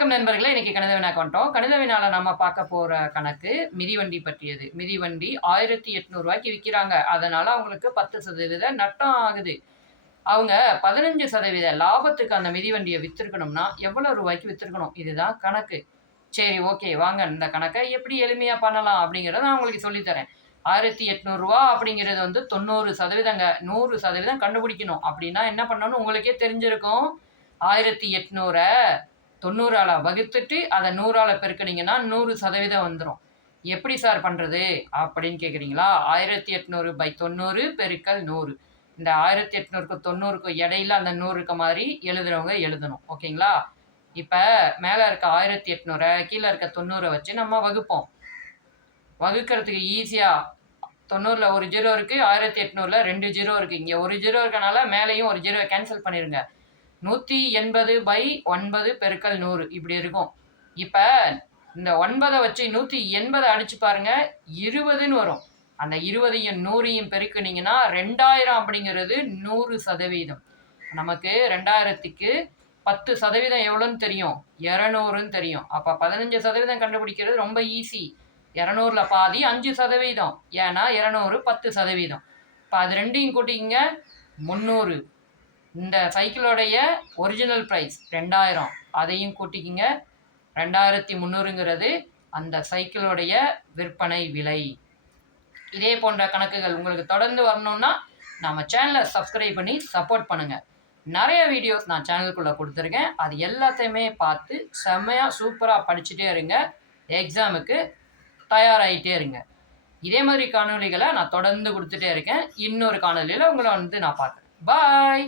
வணக்கம் நண்பர்களே. இன்னைக்கு கணித வினாக்கு வந்துட்டோம். கணித வினால நம்ம பார்க்க போற கணக்கு மிதிவண்டி பற்றியது. மிதிவண்டி ரூ. 1800 விக்கிறாங்க. அதனால அவங்களுக்கு 10% நட்டம் ஆகுது. அவங்க 15% லாபத்துக்கு அந்த மிதிவண்டிய வித்திருக்கணும்னா, எவ்வளோ ரூபாய்க்கு வித்திருக்கணும்? இதுதான் கணக்கு. சரி, ஓகே. வாங்க இந்த கணக்க எப்படி எளிமையா பண்ணலாம் அப்படிங்கிறத நான் உங்களுக்கு சொல்லி தரேன். ரூ. 1800 அப்படிங்கிறது வந்து 90%ங்க. 100% கண்டுபிடிக்கணும். அப்படின்னா என்ன பண்ணணும்னு உங்களுக்கே தெரிஞ்சிருக்கும். 1800 90ஆல வகுத்துட்டு அதை 100ஆல பெருக்குனீங்கன்னா 100% வந்துரும். எப்படி சார் பண்றது அப்படின்னு கேட்குறீங்களா? 1800/90 பெருக்கல் 100. இந்த 1800க்கும் 90க்கும் இடையில அந்த 100 இருக்க மாதிரி எழுதுறவங்க எழுதணும். ஓகேங்களா? இப்ப மேல இருக்க 1800 கீழ இருக்க 90 வச்சு நம்ம வகுப்போம். வகுக்கிறதுக்கு ஈஸியா 90ல ஒரு 0 இருக்கு, 1800ல 2 0 இருக்கு. இங்க ஒரு 0 இருக்கனால மேலேயும் ஒரு 0 கேன்சல் பண்ணிருங்க. 180/9 பெருக்கல் 100 இப்படி இருக்கும். இப்ப இந்த 9 வச்சு 180 அடிச்சு பாருங்க, 20ன்னு வரும். அந்த 20யும் 100யும் பெருக்குனீங்கன்னா 2000 அப்படிங்கிறது 100%. நமக்கு 2000க்கு 10% எவ்வளோன்னு தெரியும்? 200ன்னு தெரியும். அப்ப 15% கண்டுபிடிக்கிறது ரொம்ப ஈஸி. 200ல பாதி 5%. ஏன்னா 200 10%. இப்போ அது ரெண்டையும் கூட்டிக்கிங்க, 300. இந்த சைக்கிளோடைய ஒரிஜினல் ப்ரைஸ் 2000. அதையும் கூட்டிக்கிங்க. 2300ங்கிறது அந்த சைக்கிளோடைய விற்பனை விலை. இதே போன்ற கணக்குகள் உங்களுக்கு தொடர்ந்து வரணும்னா நம்ம சேனலை சப்ஸ்கிரைப் பண்ணி சப்போர்ட் பண்ணுங்க. நிறைய வீடியோஸ் நான் சேனலுக்குள்ளே கொடுத்துருக்கேன். அது எல்லாத்தையுமே பார்த்து செம்மையாக சூப்பராக படிச்சுட்டே இருங்க. எக்ஸாமுக்கு தயாராகிட்டே இருங்க. இதே மாதிரி காணொலிகளை நான் தொடர்ந்து கொடுத்துட்டே இருக்கேன். இன்னொரு காணொலியில் உங்களை வந்து நான் பார்க்குறேன். பாய்.